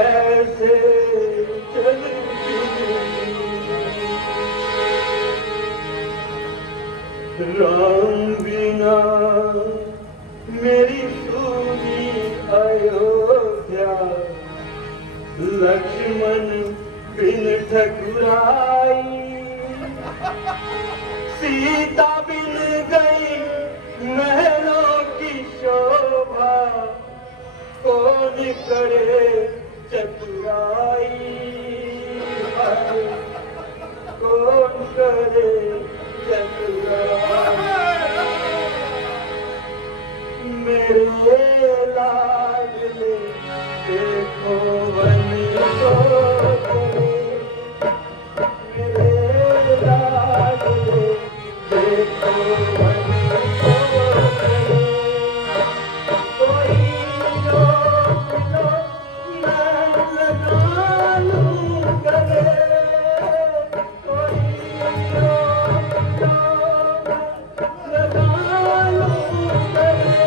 कैसे चलती राम बिना मेरी सूनी अयोध्या लक्ष्मण बिन ठकुराई सीता बिन गई महलों की शोभा कौन करे चतुराई कौन करे चतुराई मेरे लाडले देखो वन को मेरे लाडले देखो वन को कोई रोक लो मैं लगा लूं गले कोई रोक लो मैं लगा लूं गले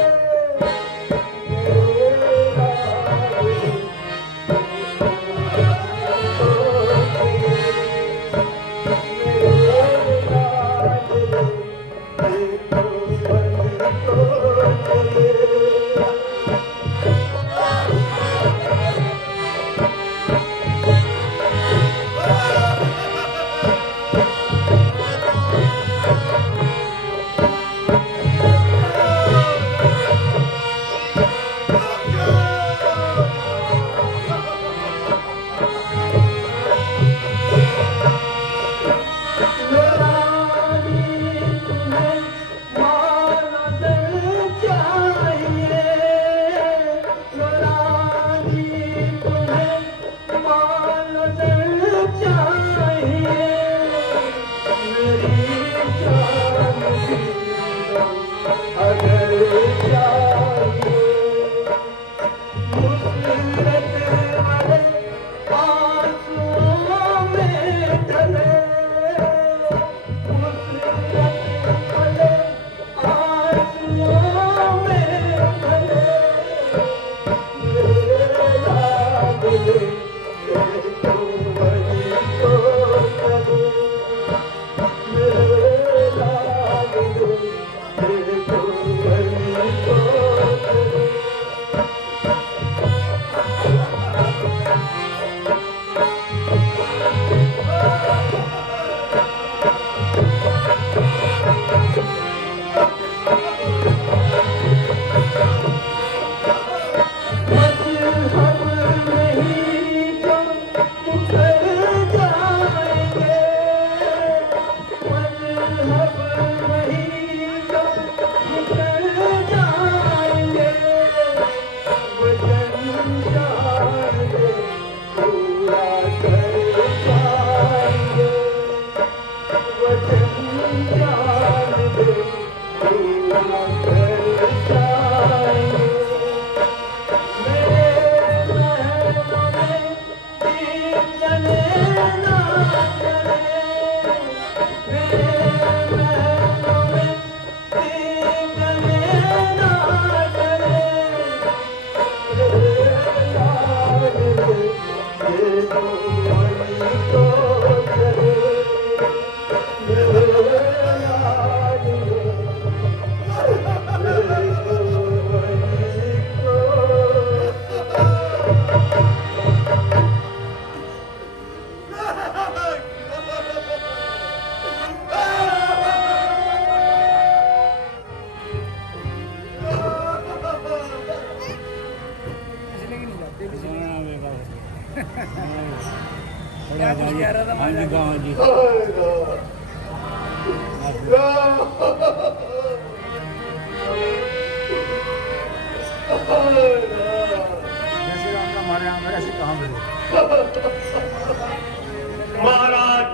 महाराज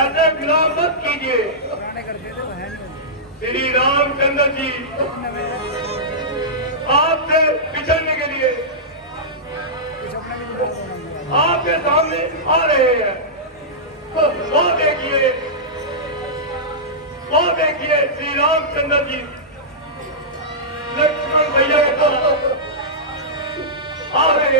ऐसे गुलाम मत कीजिए। श्री रामचंद्र जी आपसे पिछड़ने के लिए आपके सामने आ रहे हैं। वो देखिए श्री रामचंद्र जी लक्ष्मण भैया के साथ आ रहे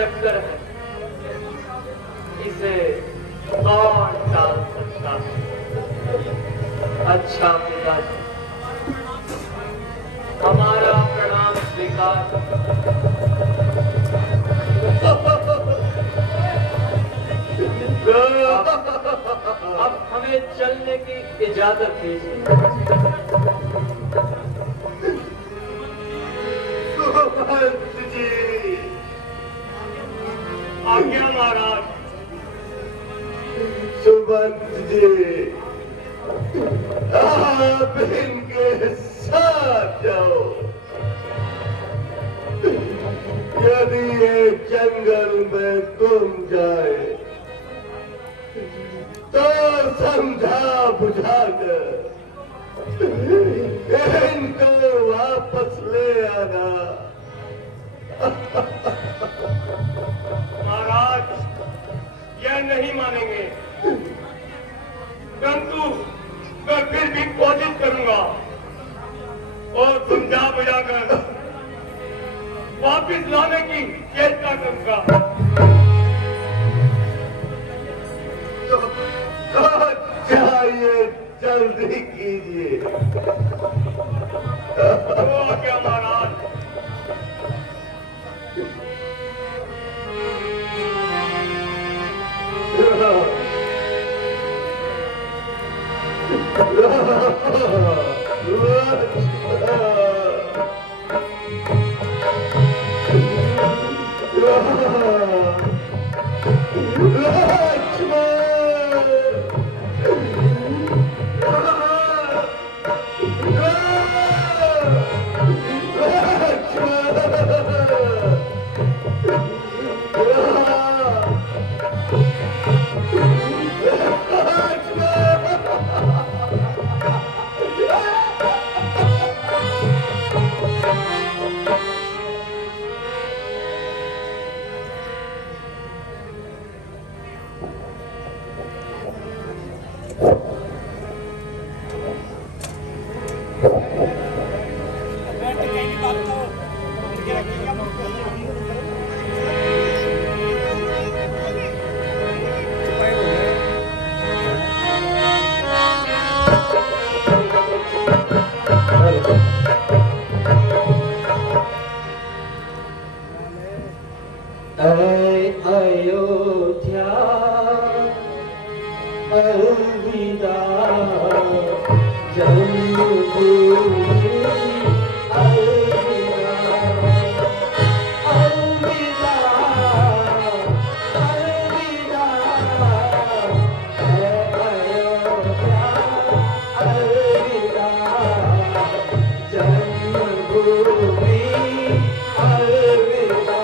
चक्कर है, इसे कौन टाल सकता है। अच्छा पिताजी, हमारा प्रणाम स्वीकार। अब हमें चलने की इजाजत दीजिए। जी आज्ञा महाराज। सुबंत जी आप इनके साथ जाओ। यदि ये जंगल में गुम जाए तो समझा बुझाकर इनको वापस ले आना। महाराज यह नहीं मानेंगे, परंतु मैं फिर भी कोशिश करूंगा और समझा बुझाकर वापिस लाने की चेष्टा करूंगा। तो चाहिए जल्दी कीजिए। क्या महाराज। अयोध्या अलविदा जन्मभूमि अलविदा अलविदा अलविदा अयोध्या अलविदा जन्मभूमि अलविदा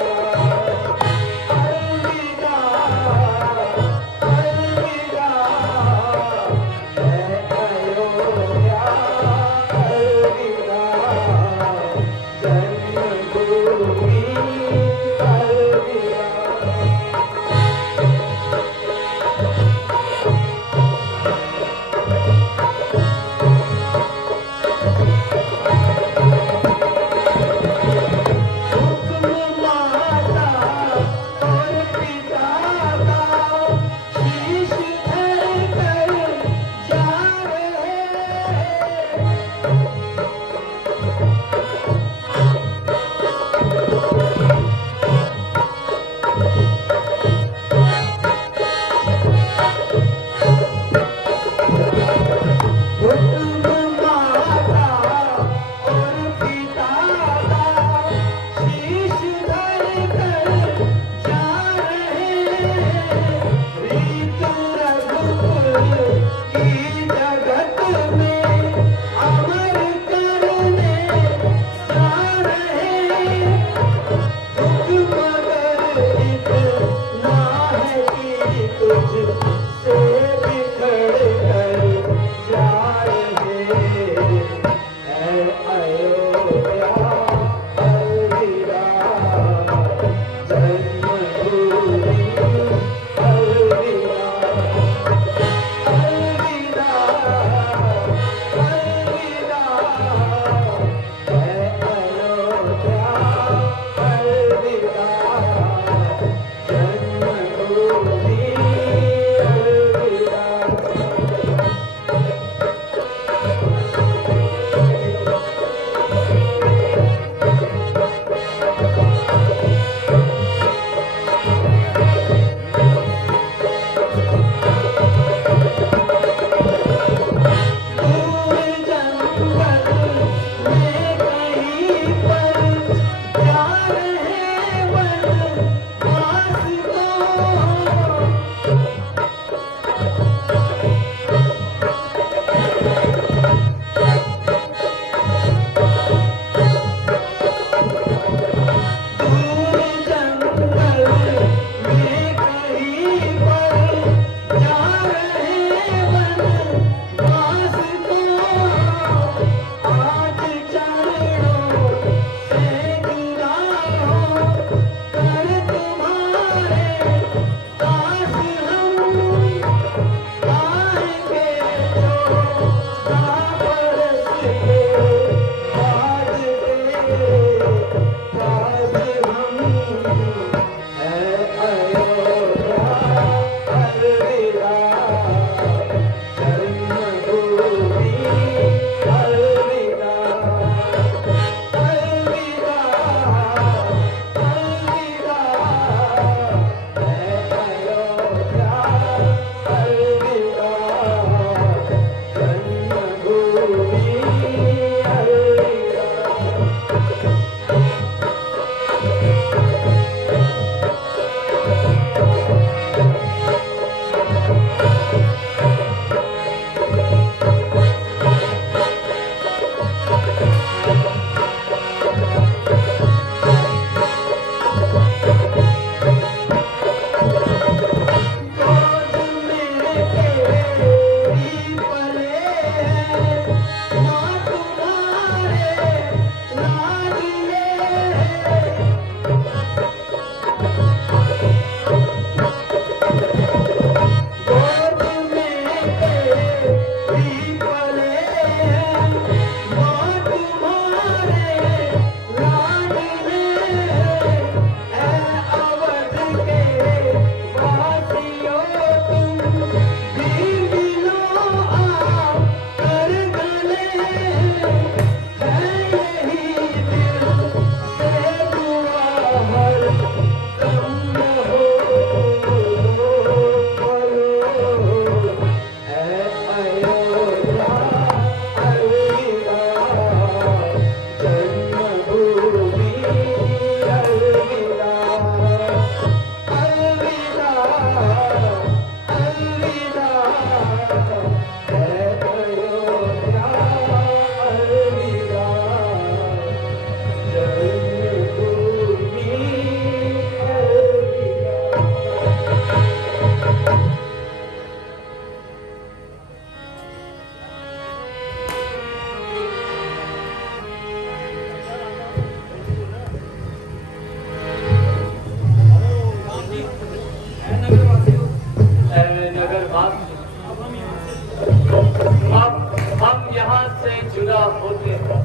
अब हम यहाँ से जुदा होते हैं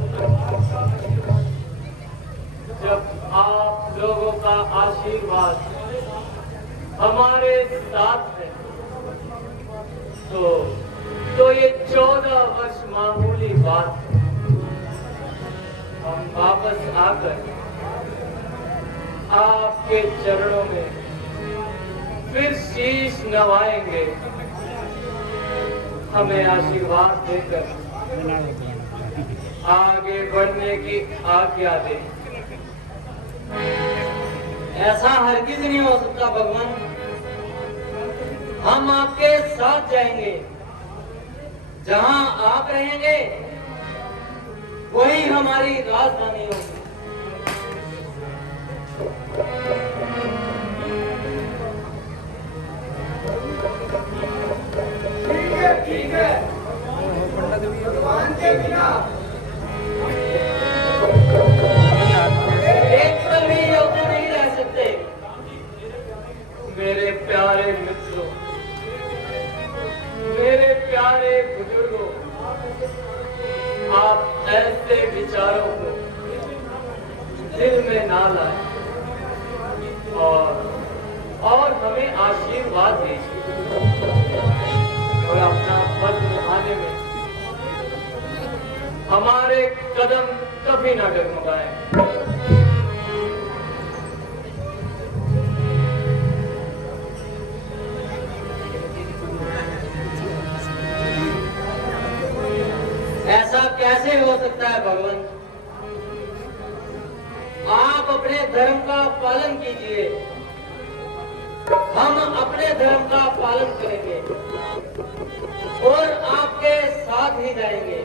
जब आप लोगों का आशीर्वाद हमारे साथ है। तो ये 14 वर्ष मामूली बात है। हम वापस आकर आपके चरणों में फिर शीश नवाएंगे। हमें आशीर्वाद देकर आगे बढ़ने की आज्ञा दे। ऐसा हरगिज नहीं हो सकता भगवान। हम आपके साथ जाएंगे। जहां आप रहेंगे वही हमारी राजधानी होगी। ठीक है भगवान के बिना एक पल भी योग्य नहीं रह सकते। मेरे प्यारे मित्रों, मेरे प्यारे बुजुर्गों, आप ऐसे विचारों को दिल में ना लाएं और हमें आशीर्वाद दीजिए और अपना पद निभाने में हमारे कदम कभी ना डगमगाएं। ऐसा कैसे हो सकता है भगवान? आप अपने धर्म का पालन कीजिए। हम अपने धर्म का पालन करेंगे और आपके साथ ही जाएंगे।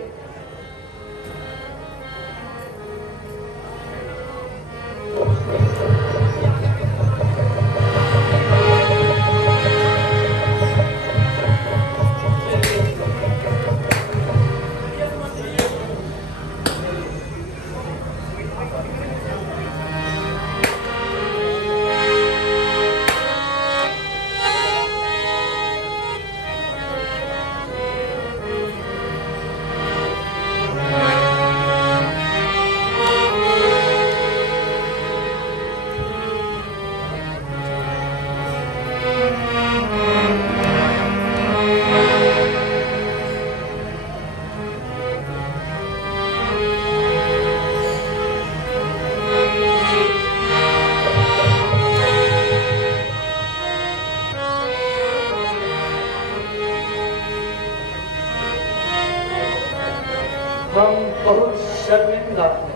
हम बहुत शर्मिंदा हैं।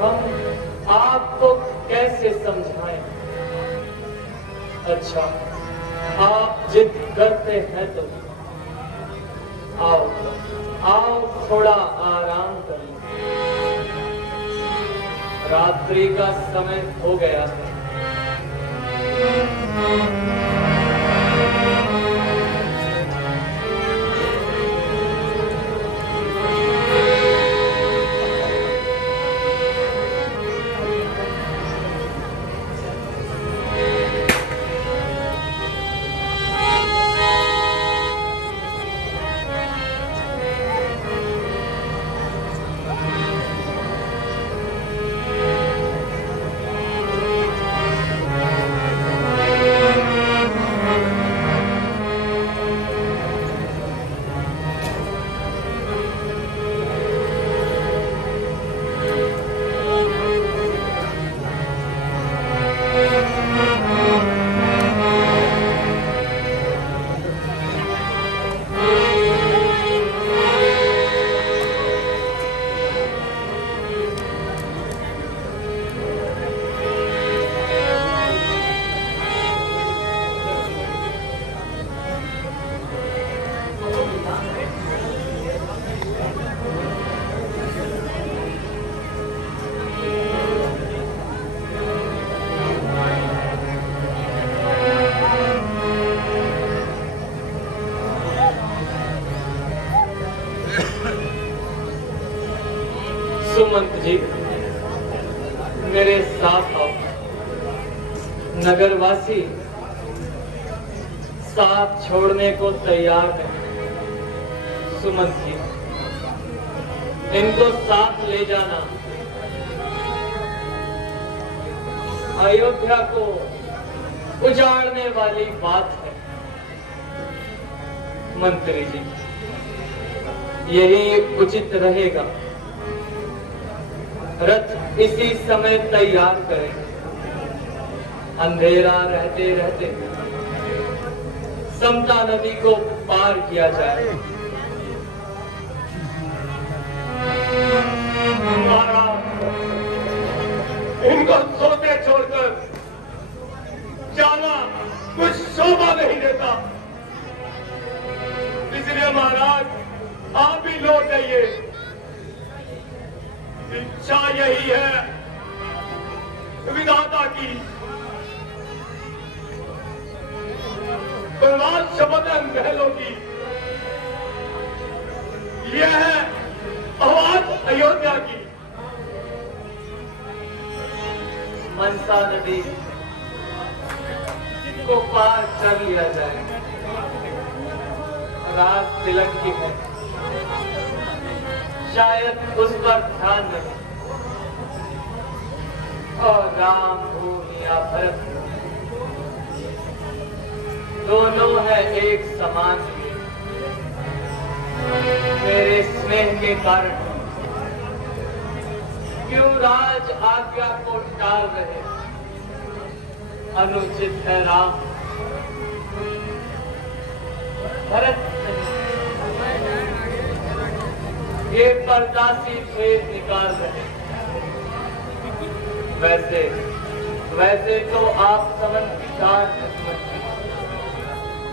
हम आपको कैसे समझाएं? अच्छा, आप जिद करते हैं तो आओ आओ थोड़ा आराम कर लो। रात्रि का समय हो गया है। मेरे साथ आओ। नगरवासी साथ छोड़ने को तैयार नहीं। सुमंत जी, इनको साथ ले जाना। अयोध्या को उजाड़ने वाली बात है। मंत्री जी, यही उचित रहेगा। रथ इसी समय तैयार करें। अंधेरा रहते रहते समता नदी को पार किया जाए। इनको सोते छोड़कर जाना कुछ शोभा नहीं देता, इसलिए महाराज आप भी लौट आइए। इच्छा यही है विधाता की। बर्बाद शपथ है महलों की, यह है आवाज अयोध्या की। मनसा नदी को पार कर लिया जाए। रात तिलक की है, शायद उस पर ध्यान नहीं। और राम भूमि या भरत दोनों है एक समान। मेरे स्नेह के कारण क्यों राज आज्ञा को टाल रहे? अनुचित है राम। भरत ये परदासी भेद निकाल रहे। वैसे तो आप समझदार हैं।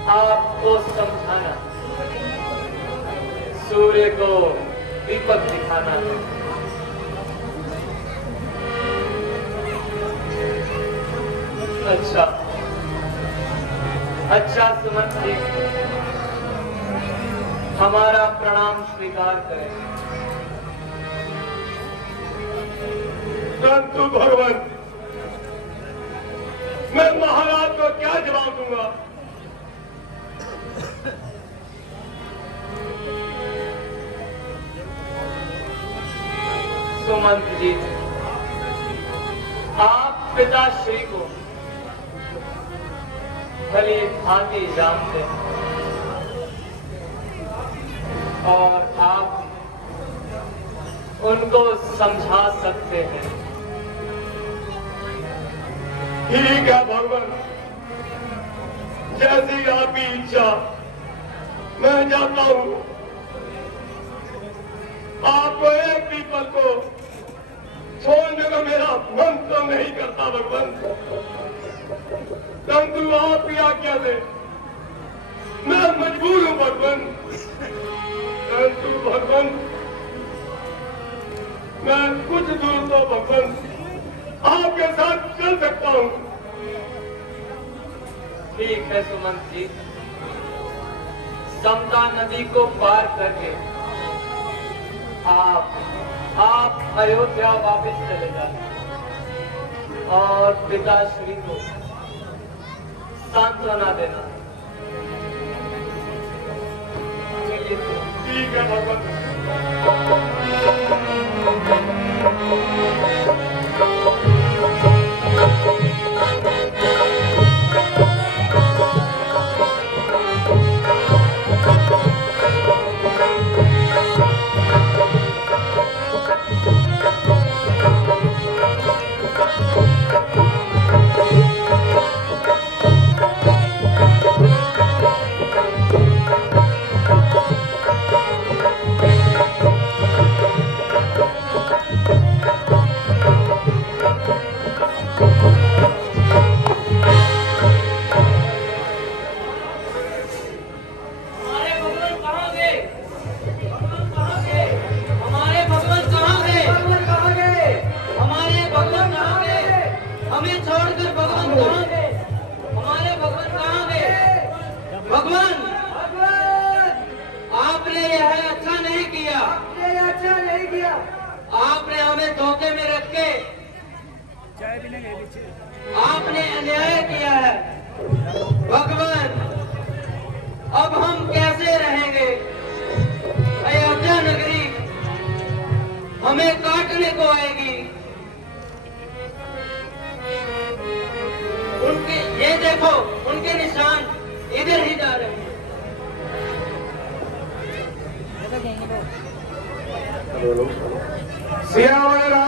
आपको समझाना, सूर्य को दीपक दिखाना है। अच्छा सुमंत जी, हमारा प्रणाम स्वीकार करें। परंतु भगवान, मैं महाराज को क्या जवाब दूंगा? सुमंत जी, आप पिताश्री को भली भांति जानते हैं और आप उनको समझा सकते हैं। ठीक है भगवान, जैसी आपकी इच्छा। मैं जाता हूं। आपको एक भी पल को छोड़ने का मेरा मन तो नहीं करता भगवान, परंतु आपकी आज्ञा से मैं मजबूर हूं भगवान। परंतु भगवान, मैं कुछ दूर तो भगवान आपके साथ चल सकता हूं। ठीक है सुमंत जी, समता नदी को पार करके आप अयोध्या वापस चले जाए और पिताश्री को सांत्वना देना। ठीक है भगवान। आपने अन्याय किया है भगवान। अब हम कैसे रहेंगे? अयोध्या नगरी हमें काटने को आएगी। उनके ये देखो, उनके निशान इधर ही जा रहे हैं। सियावर राम